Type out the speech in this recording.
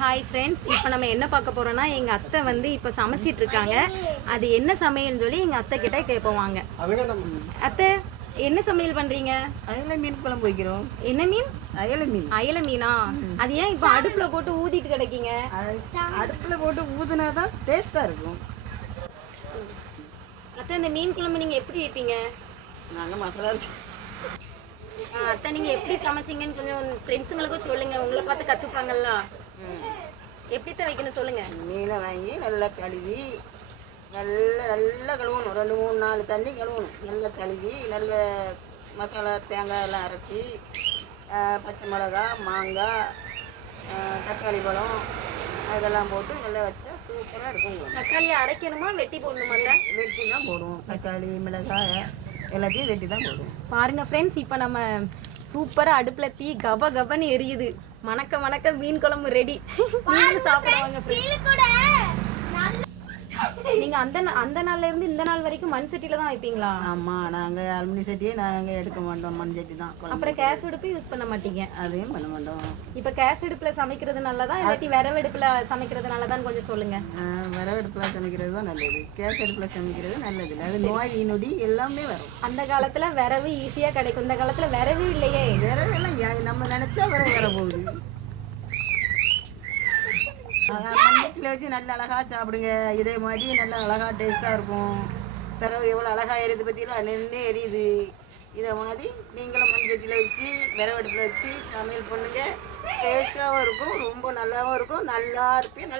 Hi friends, இப்போ நம்ம என்ன பார்க்க போகிறோன்னா எங்கள் அத்தை வந்து இப்போ சமைச்சிட்டு இருக்காங்க. அது என்ன சமையல்னு சொல்லி எங்கள் அத்தை கிட்ட கேட்போம் வாங்க. அத்தை, என்ன சமையல் பண்ணுறீங்க? அயலை மீன் குழம்பு வைக்கிறோம். என்ன மீன்? அயலை மீன். அயலை மீனா? அது ஏன் இப்போ அடுப்பில் போட்டு ஊதிட்டு கிடைக்கீங்க? அடுப்பில் போட்டு ஊதுனா தான் டேஸ்ட்டாக இருக்கும். அத்தை, இந்த மீன் குழம்பு நீங்கள் எப்படி வைப்பீங்க? நாங்கள் மசாலா அத்தை, நீங்கள் எப்படி சமைச்சிங்கன்னு கொஞ்சம் ஃப்ரெண்ட்ஸுங்களுக்கும் சொல்லுங்கள், உங்களை பார்த்து கற்றுப்பாங்கல்ல. எப்படி தான் வைக்கணும் சொல்லுங்கள். மீனை வாங்கி நல்லா கழுவி நல்லா கழுவணும். 2 3 4 தண்ணி கழுவணும். நல்லா கழுவி நல்ல மசாலா தேங்காய் எல்லாம் அரைச்சி பச்சை மிளகா, மாங்காய், தக்காளி பழம் அதெல்லாம் போட்டு நல்லா வச்சா சூப்பராக இருக்கும். தக்காளியை அரைக்கணுமா வெட்டி போடணுமா? வெட்டி தான் போடுவோம். தக்காளி மிளகாய் எல்லாத்தையும் வெட்டி தான் போடுவோம். பாருங்க ஃப்ரெண்ட்ஸ், இப்போ நம்ம சூப்பராக அடுப்பில் தீ கப கபன்னு எரியுது. மணக்க மீன் குழம்பு ரெடி. நீங்களும் சாப்பிடுவாங்க ஃப்ரெண்ட்ஸ். நீங்கள் அந்த நாள்ல இருந்து இந்த நாள் வரைக்கும் மண் சட்டியில் தான் வைப்பீங்களா? ஆமாம், நாங்கள் அலுமினி சட்டியே நாங்கள் எடுக்க மாட்டோம். மண் சட்டி தான். அப்புறம் கேஸ் அடுப்பு யூஸ் பண்ண மாட்டீங்க? அதையும் பண்ண மாட்டோம். இப்போ கேஸ் அடுப்பில் சமைக்கிறது நல்லதா இல்லாட்டி விறகு அடுப்பில் சமைக்கிறது நல்லதான்னு கொஞ்சம் சொல்லுங்கள். விறகு அடுப்பில் சமைக்கிறது தான் நல்லது. கேஸ் அடுப்பில் சமைக்கிறது நல்லது இல்லை. அது நோய் நொடி எல்லாமே வரும். அந்த காலத்தில் விறகு ஈஸியாக கிடைக்கும். இந்த காலத்தில் விறகு இல்லையே. விறகுலாம் நம்ம நினச்சா விறகு வர போகுது. மண்ணில் வச்சு நல்லா அழகாக சாப்பிடுங்க. இதே மாதிரி நல்லா அழகாக டேஸ்ட்டாக இருக்கும். பிறகு எவ்வளோ அழகாக எரியுது பற்றிலாம் நின்று எரியுது. இதை மாதிரி நீங்களும் மண் சட்டியில் வச்சு விறகு அடுப்பில் வச்சு சமையல் பண்ணுங்கள். டேஸ்ட்டாகவும் இருக்கும், ரொம்ப நல்லாவும் இருக்கும். நல்லா இருக்கும்.